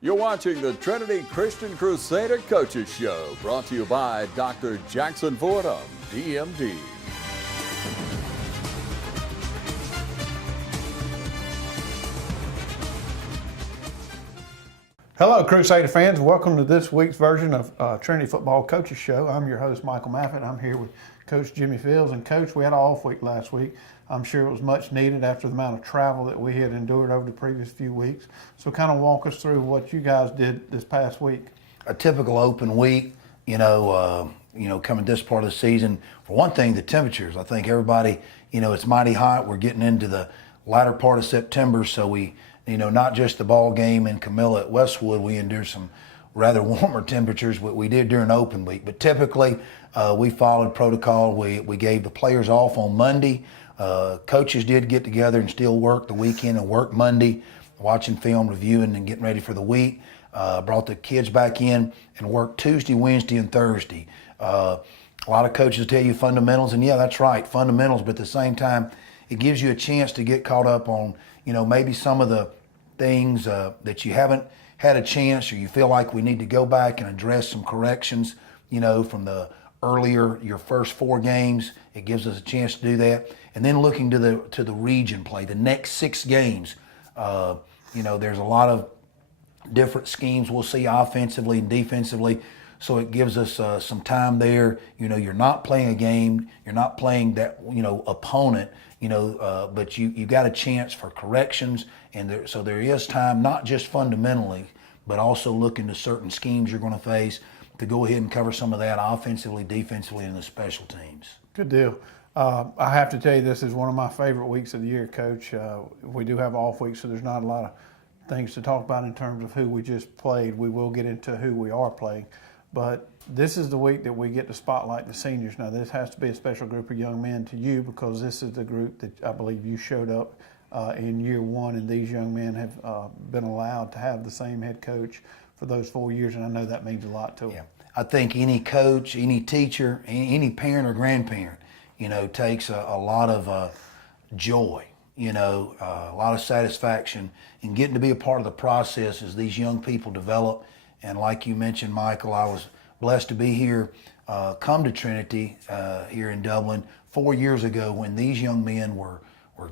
You're watching the Trinity Christian Crusader Coaches Show, brought to you by Dr. Jackson Fordham, DMD. Hello, Crusader fans. Welcome to this week's version of Trinity Football Coaches Show. I'm your host, Michael Maffett. I'm here with Coach Jimmy Fields. And Coach, we had an off week last week. I'm sure it was much needed after the amount of travel that we had endured over the previous few weeks. So kind of walk us through what you guys did this past week. A typical open week, coming this part of the season. For one thing, the temperatures. I think everybody, it's mighty hot. We're getting into the latter part of September, so we, not just the ball game in Camilla at Westwood, we endured some rather warmer temperatures, what we did during open week. But typically, we followed protocol. We gave the players off on Monday. Coaches did get together and still work the weekend and work Monday, watching film, reviewing, and getting ready for the week. Brought the kids back in and worked Tuesday, Wednesday, and Thursday. A lot of coaches tell you fundamentals, and yeah, that's right, fundamentals, but at the same time, it gives you a chance to get caught up on, maybe some of the things that you haven't had a chance, or you feel like we need to go back and address some corrections, from the earlier, your first 4 games. It gives us a chance to do that. And then looking to the region play, the next 6 games, there's a lot of different schemes we'll see offensively and defensively. So it gives us some time there. You're not playing a game, you're not playing that, opponent, but you got a chance for corrections. And so there is time, not just fundamentally, but also looking to certain schemes you're going to face to go ahead and cover some of that offensively, defensively, and the special teams. Good deal. I have to tell you, this is one of my favorite weeks of the year, Coach. We do have off weeks, so there's not a lot of things to talk about in terms of who we just played. We will get into who we are playing. But this is the week that we get to spotlight the seniors. Now, this has to be a special group of young men to you, because this is the group that I believe you showed up in year 1, and these young men have been allowed to have the same head coach for those 4 years, and I know that means a lot to them. Yeah. I think any coach, any teacher, any parent or grandparent, takes a lot of joy, a lot of satisfaction in getting to be a part of the process as these young people develop. And like you mentioned, Michael, I was blessed to be here, come to Trinity here in Dublin 4 years ago when these young men were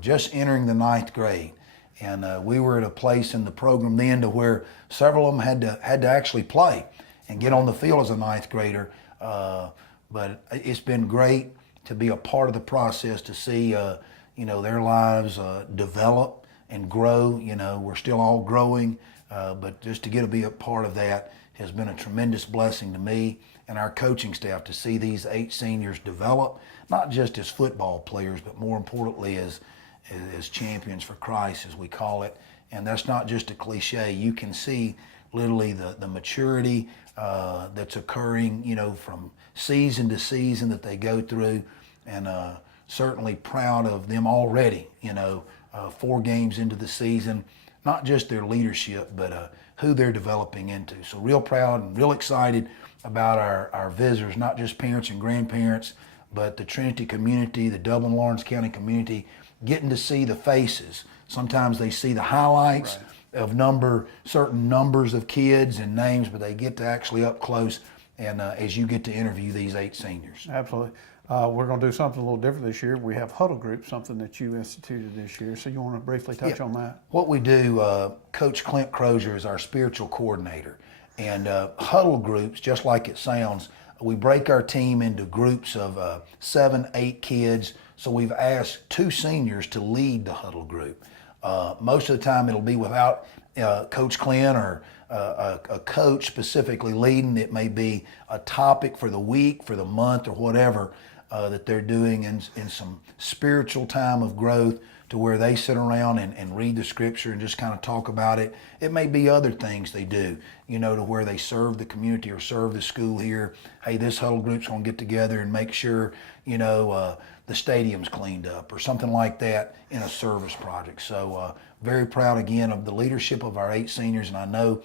just entering the 9th grade. And we were at a place in the program then to where several of them had to actually play and get on the field as a 9th grader. But it's been great to be a part of the process, to see their lives develop and grow. We're still all growing, but just to get to be a part of that has been a tremendous blessing to me and our coaching staff, to see these 8 seniors develop, not just as football players, but more importantly as champions for Christ, as we call it. And that's not just a cliche. You can see literally the maturity that's occurring, from season to season that they go through, and certainly proud of them already, 4 games into the season, not just their leadership, but who they're developing into. So real proud and real excited about our visitors, not just parents and grandparents, but the Trinity community, the Dublin-Lawrence County community, getting to see the faces. Sometimes they see the highlights of certain numbers of kids and names, but they get to actually up close, and as you get to interview these 8 seniors. Absolutely. We're going to do something a little different this year. We have Huddle Group, something that you instituted this year. So you want to briefly touch on that? What we do, Coach Clint Crozier is our spiritual coordinator. And Huddle Groups, just like it sounds, we break our team into groups of 7, 8 kids. So we've asked 2 seniors to lead the Huddle Group. Most of the time it'll be without Coach Clint or a coach specifically leading. It may be a topic for the week, for the month, or whatever that they're doing in some spiritual time of growth, to where they sit around and read the scripture and just kind of talk about it. It may be other things they do, to where they serve the community or serve the school here. Hey, this Huddle Group's going to get together and make sure, the stadium's cleaned up, or something like that in a service project. So very proud again of the leadership of our 8 seniors, and I know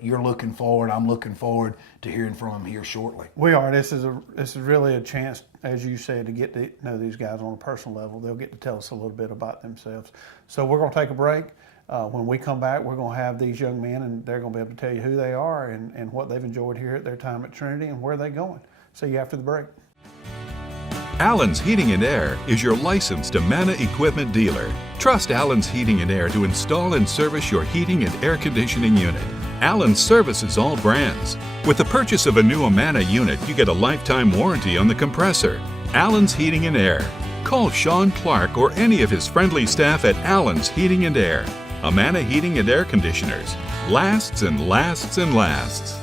you're looking forward, I'm looking forward to hearing from them here shortly. We are. This is really a chance, as you said, to get to know these guys on a personal level. They'll get to tell us a little bit about themselves. So we're going to take a break. When we come back, we're going to have these young men, and they're going to be able to tell you who they are and what they've enjoyed here at their time at Trinity and where they're going. See you after the break. Allen's Heating and Air is your licensed Amana equipment dealer. Trust Allen's Heating and Air to install and service your heating and air conditioning unit. Allen services all brands. With the purchase of a new Amana unit, you get a lifetime warranty on the compressor. Allen's Heating and Air. Call Sean Clark or any of his friendly staff at Allen's Heating and Air. Amana Heating and Air Conditioners. Lasts and lasts and lasts.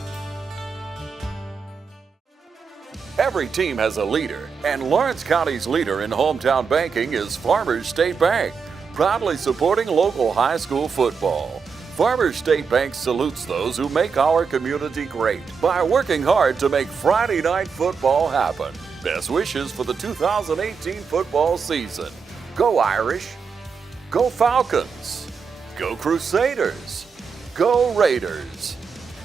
Every team has a leader, and Lawrence County's leader in hometown banking is Farmers State Bank, proudly supporting local high school football. Farmers State Bank salutes those who make our community great by working hard to make Friday night football happen. Best wishes for the 2018 football season. Go Irish, go Falcons, go Crusaders, go Raiders.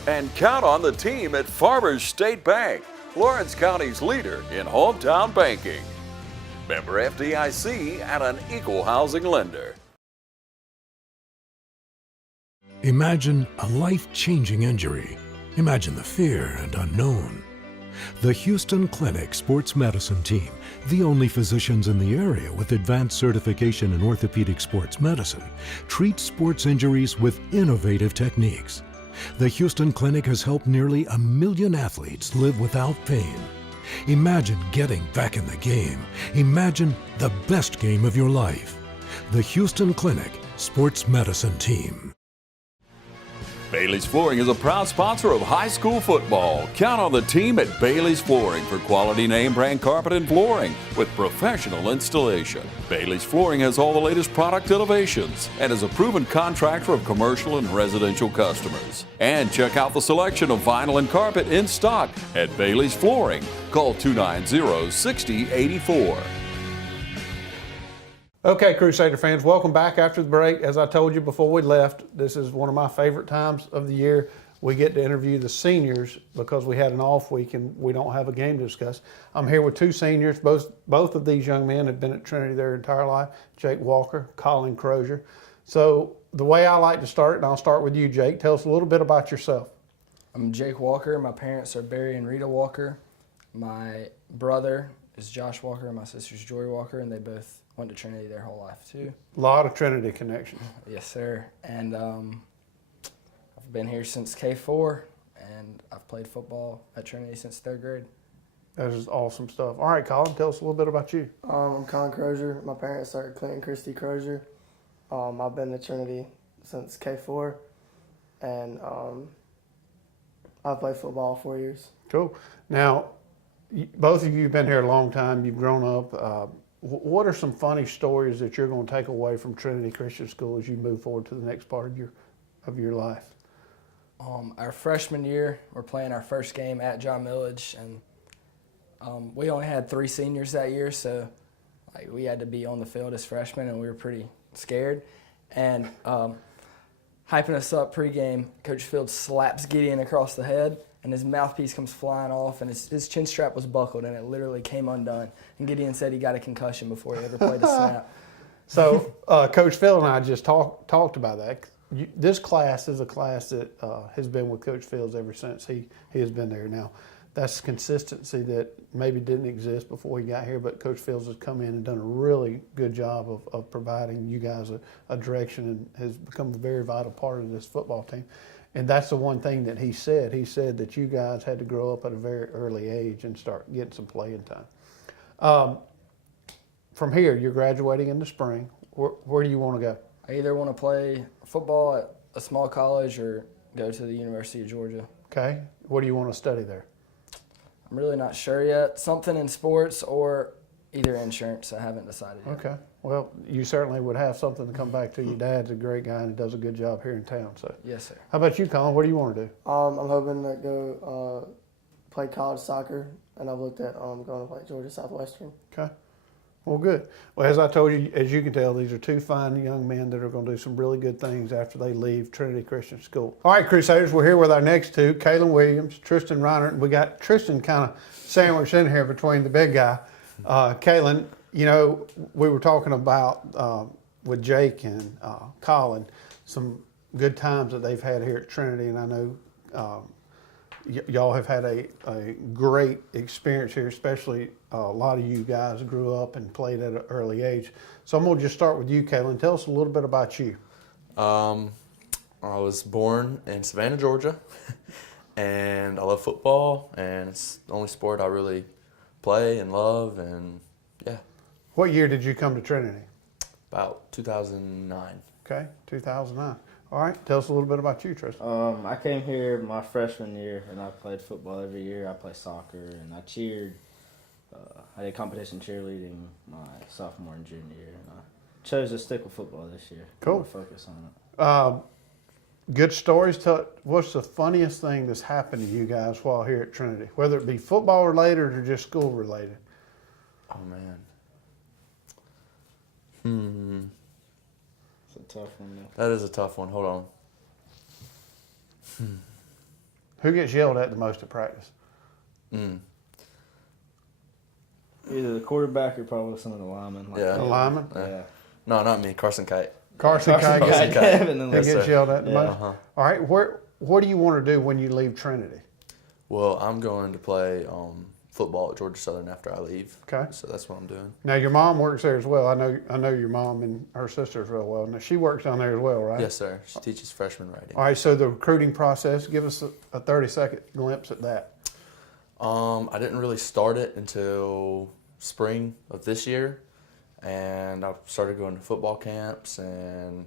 And count on the team at Farmers State Bank, Lawrence County's leader in hometown banking. Member FDIC and an equal housing lender. Imagine a life-changing injury. Imagine the fear and unknown. The Houston Clinic Sports Medicine Team, the only physicians in the area with advanced certification in orthopedic sports medicine, treats sports injuries with innovative techniques. The Houston Clinic has helped nearly 1 million athletes live without pain. Imagine getting back in the game. Imagine the best game of your life. The Houston Clinic Sports Medicine Team. Bailey's Flooring is a proud sponsor of high school football. Count on the team at Bailey's Flooring for quality name brand carpet and flooring with professional installation. Bailey's Flooring has all the latest product innovations and is a proven contractor of commercial and residential customers. And check out the selection of vinyl and carpet in stock at Bailey's Flooring. Call 290-6084. Okay, Crusader fans, welcome back after the break. As I told you before we left, this is one of my favorite times of the year. We get to interview the seniors because we had an off week and we don't have a game to discuss. I'm here with two seniors. Both of these young men have been at Trinity their entire life, Jake Walker, Colin Crozier. So the way I like to start, and I'll start with you, Jake, tell us a little bit about yourself. I'm Jake Walker. My parents are Barry and Rita Walker. My brother is Josh Walker and my sister's Joy Walker, and they both went to Trinity their whole life too. A lot of Trinity connections. Yes, sir. And I've been here since K4, and I've played football at Trinity since 3rd grade. That is awesome stuff. All right, Colin, tell us a little bit about you. I'm Colin Crozier. My parents are Clint and Christy Crozier. I've been to Trinity since K4, and I've played football 4 years. Cool. Now, both of you have been here a long time. You've grown up. What are some funny stories that you're going to take away from Trinity Christian School as you move forward to the next part of your life? Our freshman year, we're playing our first game at John Millage, and we only had 3 seniors that year, so we had to be on the field as freshmen, and we were pretty scared. And hyping us up pregame, Coach Fields slaps Gideon across the head, and his mouthpiece comes flying off, and his chin strap was buckled, and it literally came undone. And Gideon said he got a concussion before he ever played a snap. So Coach Phil and I just talked about that. This class is a class that has been with Coach Fields ever since he has been there. Now, that's consistency that maybe didn't exist before he got here, but Coach Fields has come in and done a really good job of providing you guys a direction and has become a very vital part of this football team. And that's the one thing that he said. He said that you guys had to grow up at a very early age and start getting some playing time. From here, you're graduating in the spring. Where do you want to go? I either want to play football at a small college or go to the University of Georgia. Okay. What do you want to study there? I'm really not sure yet. Something in sports or either insurance. I haven't decided yet. Okay. Well, you certainly would have something to come back to. Your dad's a great guy and does a good job here in town. So. Yes, sir. How about you, Colin? What do you want to do? I'm hoping to go play college soccer, and I've looked at going to play Georgia Southwestern. Okay. Well, good. Well, as I told you, as you can tell, these are two fine young men that are going to do some really good things after they leave Trinity Christian School. All right, Crusaders, we're here with our next two, Kaylin Williams, Tristan Reiner. And we got Tristan kind of sandwiched in here between the big guy. Kaylin, you know, we were talking about with Jake and Colin some good times that they've had here at Trinity, and I know y'all have had a great experience here, especially a lot of you guys grew up and played at an early age. So I'm going to just start with you, Kalen. Tell us a little bit about you. I was born in Savannah, Georgia, and I love football, and it's the only sport I really play and love, and yeah. What year did you come to Trinity? About 2009. Okay, 2009. All right, tell us a little bit about you, Tristan. I came here my freshman year, and I played football every year. I played soccer, and I cheered. I did competition cheerleading my sophomore and junior year, and I chose to stick with football this year. Cool. Focus on it. Good stories. What's the funniest thing that's happened to you guys while here at Trinity, whether it be football related or just school related? Oh, man. It's a tough one, though. That is a tough one. Hold on. Who gets yelled at the most at practice? Either the quarterback or probably some of the linemen. Yeah. The lineman? Yeah. No, not me. Carson Kite. Carson Kite Carson Kite. Definitely. Who gets yelled at the Yeah. most? All right, what do you want to do when you leave Trinity? Well, I'm going to play football at Georgia Southern after I leave. Okay. So that's what I'm doing. Now your mom works there as well. I know your mom and her sisters real well. Now she works down there as well, right? Yes, sir. She teaches freshman writing. All right. So the recruiting process. Give us a 30-second glimpse at that. I didn't really start it until spring of this year, and I started going to football camps, and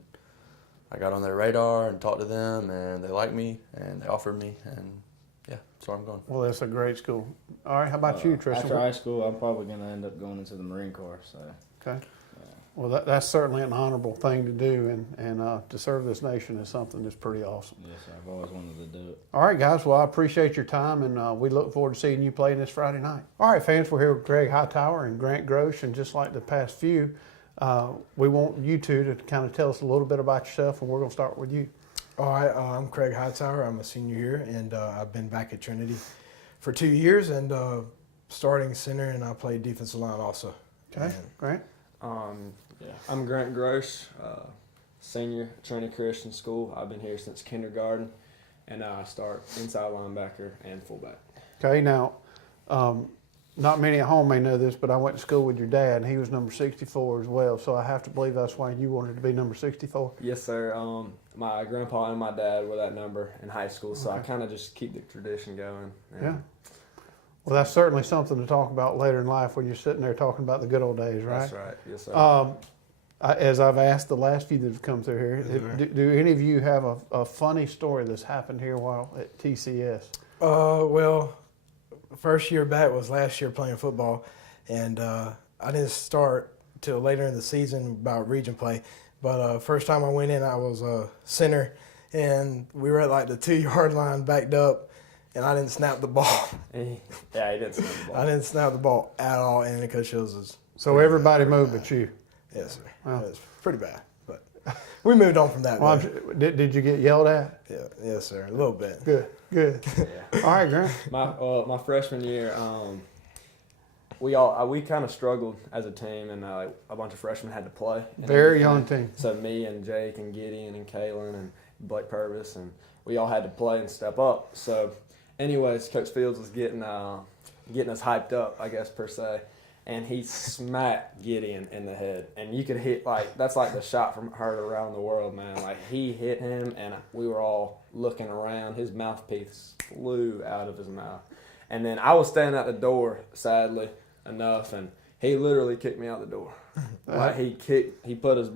I got on their radar and talked to them, and they liked me, and they offered me, and yeah, that's where I'm going. Well, that's a great school. All right. How about you, Tristan? After high school, I'm probably going to end up going into the Marine Corps. So. Okay. Well, that's certainly an honorable thing to do, and to serve this nation is something that's pretty awesome. Yes, I've always wanted to do it. All right, guys. Well, I appreciate your time, and we look forward to seeing you play this Friday night. All right, fans, we're here with Greg Hightower and Grant Grosh, and just like the past few, we want you two to kind of tell us a little bit about yourself, and we're going to start with you. All right, I'm Craig Hightower. I'm a senior here, and I've been back at Trinity for 2 years, and starting center, and I played defensive line also. Okay, Grant? I'm Grant Grosh, senior at Trinity Christian School. I've been here since kindergarten, and I start inside linebacker and fullback. Okay, now, not many at home may know this, but I went to school with your dad, and he was number 64 as well, so I have to believe that's why you wanted to be number 64? Yes, sir. My grandpa and my dad were that number in high school, so I kind of just keep the tradition going. Yeah. Well, that's certainly something to talk about later in life when you're sitting there talking about the good old days, right? That's right. Yes, sir. As I've asked the last few that have come through here, do any of you have a funny story that's happened here while at TCS? Well, first year back was last year playing football, and I didn't start till later in the season about region play. But first time I went in, I was a center, and we were at like the 2-yard line backed up, and I didn't snap the ball. Yeah, he didn't snap the ball. I didn't snap the ball at all, and the coach was. So everybody moved but you? Yes, sir. Wow. It was pretty bad, but we moved on from that. Well, did you get yelled at? Yeah, yes, sir. A little bit. Good. Yeah. All right, Grant. My freshman year, we kind of struggled as a team, and a bunch of freshmen had to play. Very young team. So me and Jake and Gideon and Kalen and Blake Purvis, and we all had to play and step up. So, anyways, Coach Fields was getting us hyped up, I guess per se, and he smacked Gideon in the head, and you could hit that's like the shot from heard around the world, man. Like he hit him, and we were all looking around. His mouthpiece flew out of his mouth, and then I was standing at the door, sadly enough, and he literally kicked me out the door. Like he put his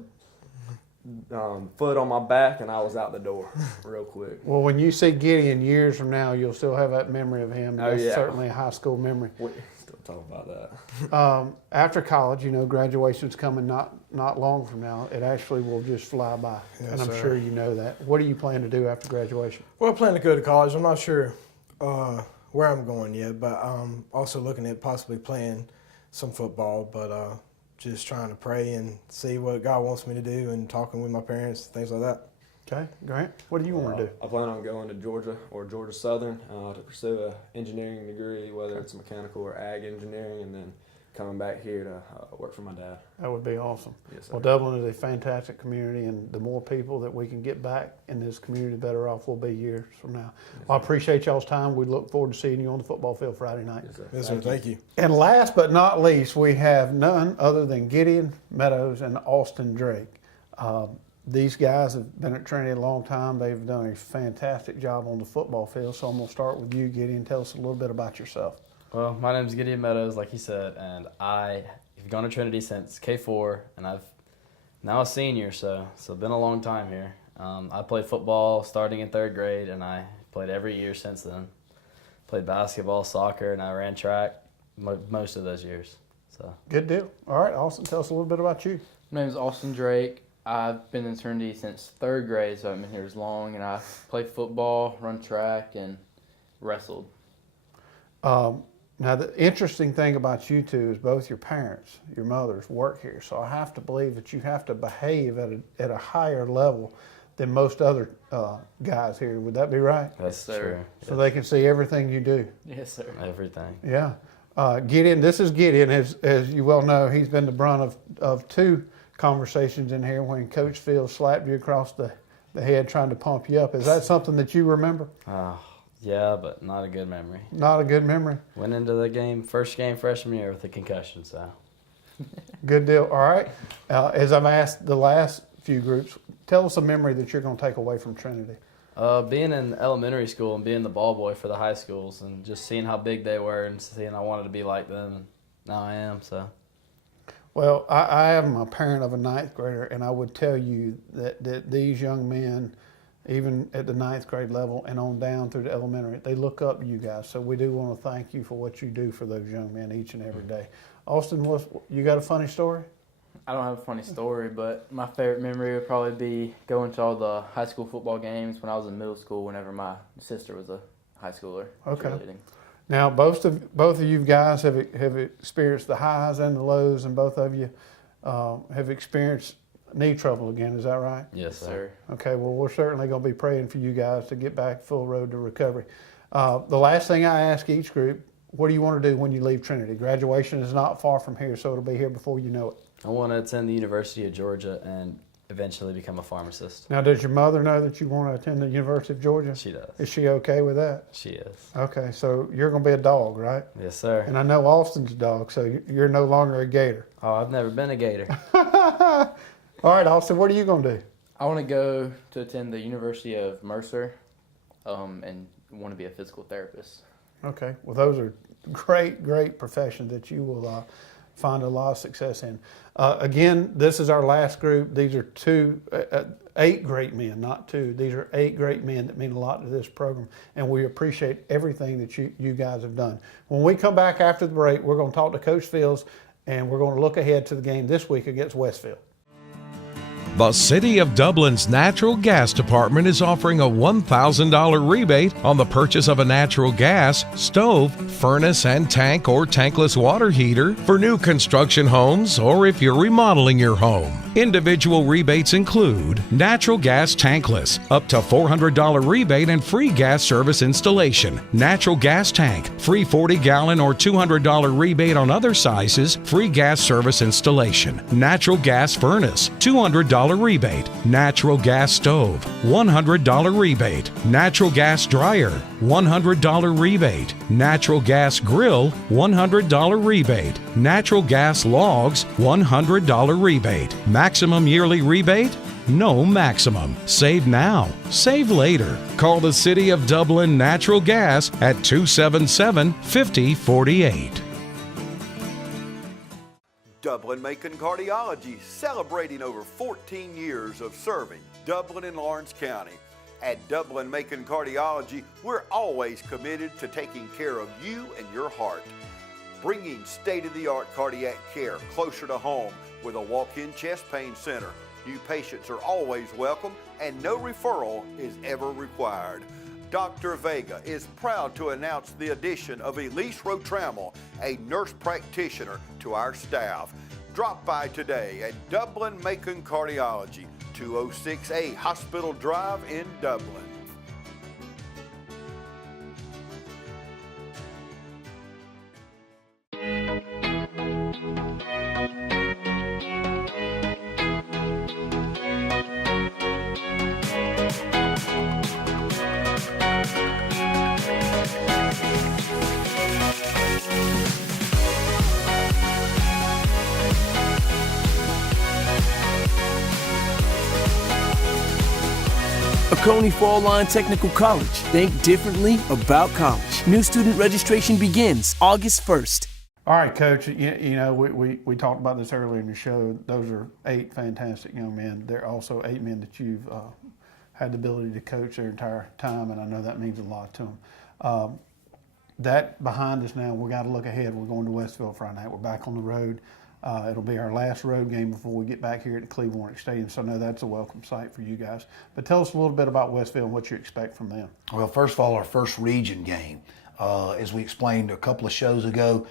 foot on my back, and I was out the door real quick. Well, when you see Gideon years from now, you'll still have that memory of him. Oh, That's yeah. certainly a high school memory. We still talk about that. After college, graduation's coming not long from now. It actually will just fly by, Yes, and I'm sir. sure you know that. What do you plan to do after graduation? Well, I plan to go to college. I'm not sure where I'm going yet, but I'm also looking at possibly playing some football, but just trying to pray and see what God wants me to do and talking with my parents, things like that. Okay, Grant, what do you want to do? I plan on going to Georgia or Georgia Southern to pursue an engineering degree, whether it's mechanical or ag engineering, and then coming back here to work for my dad. That would be awesome. Yes, sir. Well, Dublin is a fantastic community, and the more people that we can get back in this community, the better off we'll be years from now. Well, I appreciate y'all's time. We look forward to seeing you on the football field Friday night. Yes, sir. Yes, sir. Thank you. And last but not least, we have none other than Gideon Meadows and Austin Drake. These guys have been at Trinity a long time. They've done a fantastic job on the football field. So I'm going to start with you, Gideon. Tell us a little bit about yourself. Well, my name's Gideon Meadows, like he said, and I have gone to Trinity since K4, and I've now a senior, so it's been a long time here. I played football starting in 3rd grade, and I played every year since then. Played basketball, soccer, and I ran track most of those years. So Good deal. All right, Austin, tell us a little bit about you. My name is Austin Drake. I've been in Trinity since 3rd grade, so I've been here as long, and I played football, run track, and wrestled. Now, the interesting thing about you two is both your parents, your mothers, work here. So I have to believe that you have to behave at a higher level than most other guys here. Would that be right? that's Yes, sir. true. So they can see everything you do. Yes, sir. Everything. Yeah. Gideon, this is Gideon. As you well know, he's been the brunt of 2 conversations in here when Coach Fields slapped you across the head trying to pump you up. Is that something that you remember? Yeah, but not a good memory. Not a good memory. Went into the first game freshman year with a concussion, so. Good deal. All right. As I've asked the last few groups, tell us a memory that you're going to take away from Trinity. Being in elementary school and being the ball boy for the high schools and just seeing how big they were and seeing I wanted to be like them, and now I am, so. Well, I am a parent of a 9th grader, and I would tell you that these young men, even at the 9th grade level and on down through the elementary, they look up to you guys. So we do want to thank you for what you do for those young men each and every day. Austin, you got a funny story? I don't have a funny story, but my favorite memory would probably be going to all the high school football games when I was in middle school whenever my sister was a high schooler. Okay. cheerleading. Now, both of you guys have experienced the highs and the lows, and both of you have experienced knee trouble again. Is that right? Yes, sir. Okay, well, we're certainly going to be praying for you guys to get back full road to recovery. The last thing I ask each group, what do you want to do when you leave Trinity? Graduation is not far from here, so it'll be here before you know it. I want to attend the University of Georgia and eventually become a pharmacist. Now, does your mother know that you want to attend the University of Georgia? She does. Is she okay with that? She is. Okay, so you're going to be a dog, right? Yes, sir. And I know Austin's a dog, so you're no longer a gator. Oh, I've never been a gator. All right, Austin, what are you going to do? I want to go to attend the University of Mercer and want to be a physical therapist. Okay, well, those are great professions that you will find a lot of success in. Again, this is our last group. These are 8 great men, not 2. These are 8 great men that mean a lot to this program, and we appreciate everything that you guys have done. When we come back after the break, we're going to talk to Coach Fields, and we're going to look ahead to the game this week against Westfield. The City of Dublin's Natural Gas Department is offering a $1,000 rebate on the purchase of a natural gas, stove, furnace and tank or tankless water heater for new construction homes or if you're remodeling your home. Individual rebates include natural gas tankless, up to $400 rebate and free gas service installation. Natural gas tank, free 40-gallon or $200 rebate on other sizes, free gas service installation. Natural gas furnace, $200 rebate. Natural gas stove, $100 rebate. Natural gas dryer, $100 rebate. Natural gas grill, $100 rebate. Natural gas logs, $100 rebate. Maximum yearly rebate? No maximum. Save now. Save later. Call the City of Dublin Natural Gas at 277-5048. Dublin-Macon Cardiology, celebrating over 14 years of serving Dublin and Lawrence County. At Dublin-Macon Cardiology, we're always committed to taking care of you and your heart. Bringing state-of-the-art cardiac care closer to home with a walk-in chest pain center. New patients are always welcome and no referral is ever required. Dr. Vega is proud to announce the addition of Elise Rotrammel, a nurse practitioner, to our staff. Drop by today at Dublin-Macon Cardiology, 206A Hospital Drive in Dublin. Oconee Fall Line Technical College. Think differently about college. New student registration begins August 1st. All right, Coach, you know, we talked about this earlier in the show. Those are 8 fantastic young men. They're also 8 men that you've had the ability to coach their entire time, and I know that means a lot to them. That behind us now, we got to look ahead. We're going to Westville Friday night. We're back on the road. It'll be our last road game before we get back here at the Cleveland Warwick Stadium, so I know that's a welcome sight for you guys. But tell us a little bit about Westville and what you expect from them. Well, first of all, our first region game. As we explained a couple of shows ago,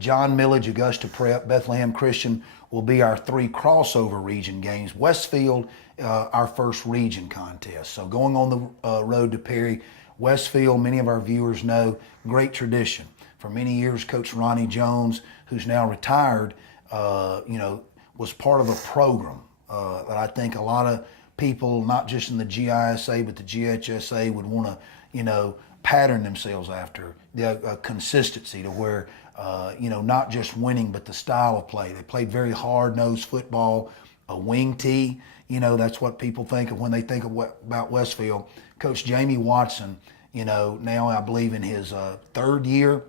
John Millage, Augusta Prep, Bethlehem Christian will be our 3 crossover region games. Westfield, our first region contest. So going on the road to Perry, Westfield, many of our viewers know, great tradition. For many years, Coach Ronnie Jones, who's now retired, was part of a program that I think a lot of people, not just in the GISA, but the GHSA would want to, pattern themselves after. The consistency to where, not just winning, but the style of play. They played very hard-nosed football, a wing tee. That's what people think of when they think of about Westfield. Coach Jamie Watson, now I believe in his 3rd year,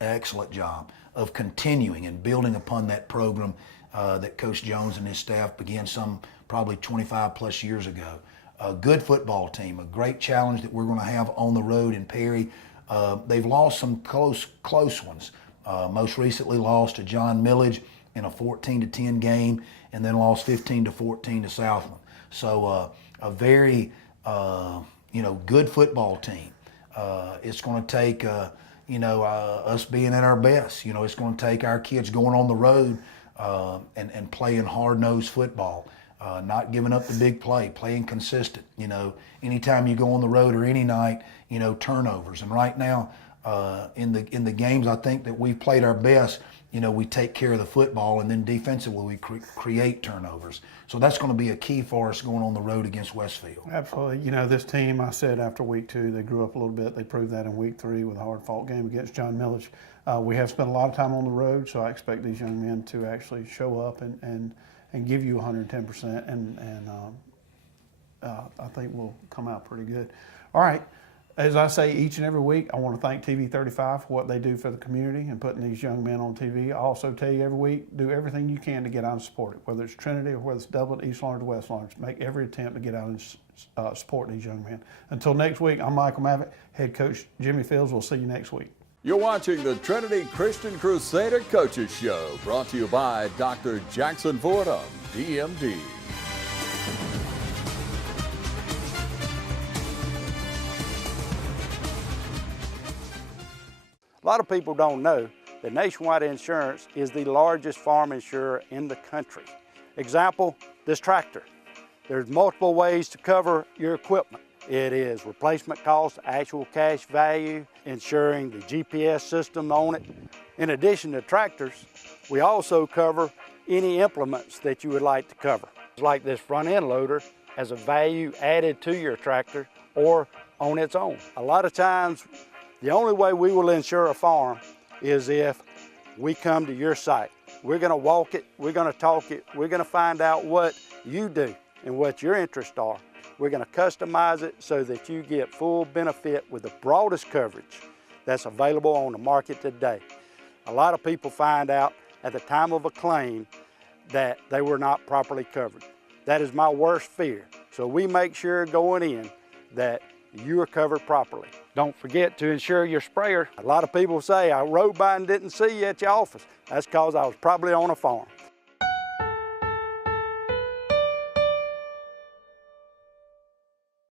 excellent job of continuing and building upon that program that Coach Jones and his staff began some probably 25 plus years ago. A good football team, a great challenge that we're going to have on the road in Perry. They've lost some close ones. Most recently lost to John Millage in a 14-10 game, and then lost 15-14 to Southland. So a very good football team. It's going to take us being at our best. It's going to take our kids going on the road and playing hard-nosed football. Not giving up the big play, playing consistent. Anytime you go on the road or any night, turnovers. And right now, in the games, I think that we've played our best. We take care of the football, and then defensively we create turnovers. So that's going to be a key for us going on the road against Westfield. Absolutely. This team, I said after week 2, they grew up a little bit. They proved that in week 3 with a hard-fought game against John Millage. We have spent a lot of time on the road, so I expect these young men to actually show up and give you 110%, and I think we'll come out pretty good. All right, as I say each and every week, I want to thank TV 35 for what they do for the community and putting these young men on TV. I also tell you every week, do everything you can to get out and support it, whether it's Trinity or whether it's Dublin, East Lawrence, or West Lawrence. Make every attempt to get out and support these young men. Until next week, I'm Michael Mavick, head coach Jimmy Fields. We'll see you next week. You're watching the Trinity Christian Crusader Coaches Show, brought to you by Dr. Jackson Fordham, DMD. A lot of people don't know that Nationwide Insurance is the largest farm insurer in the country. Example, this tractor. There's multiple ways to cover your equipment. It is replacement cost, actual cash value, insuring the GPS system on it. In addition to tractors, we also cover any implements that you would like to cover. Like this front end loader as a value added to your tractor or on its own. A lot of times, the only way we will insure a farm is if we come to your site. We're gonna walk it, we're gonna talk it, we're gonna find out what you do and what your interests are. We're going to customize it so that you get full benefit with the broadest coverage that's available on the market today. A lot of people find out at the time of a claim that they were not properly covered. That is my worst fear. So we make sure going in that you are covered properly. Don't forget to insure your sprayer. A lot of people say, I rode by and didn't see you at your office. That's because I was probably on a farm.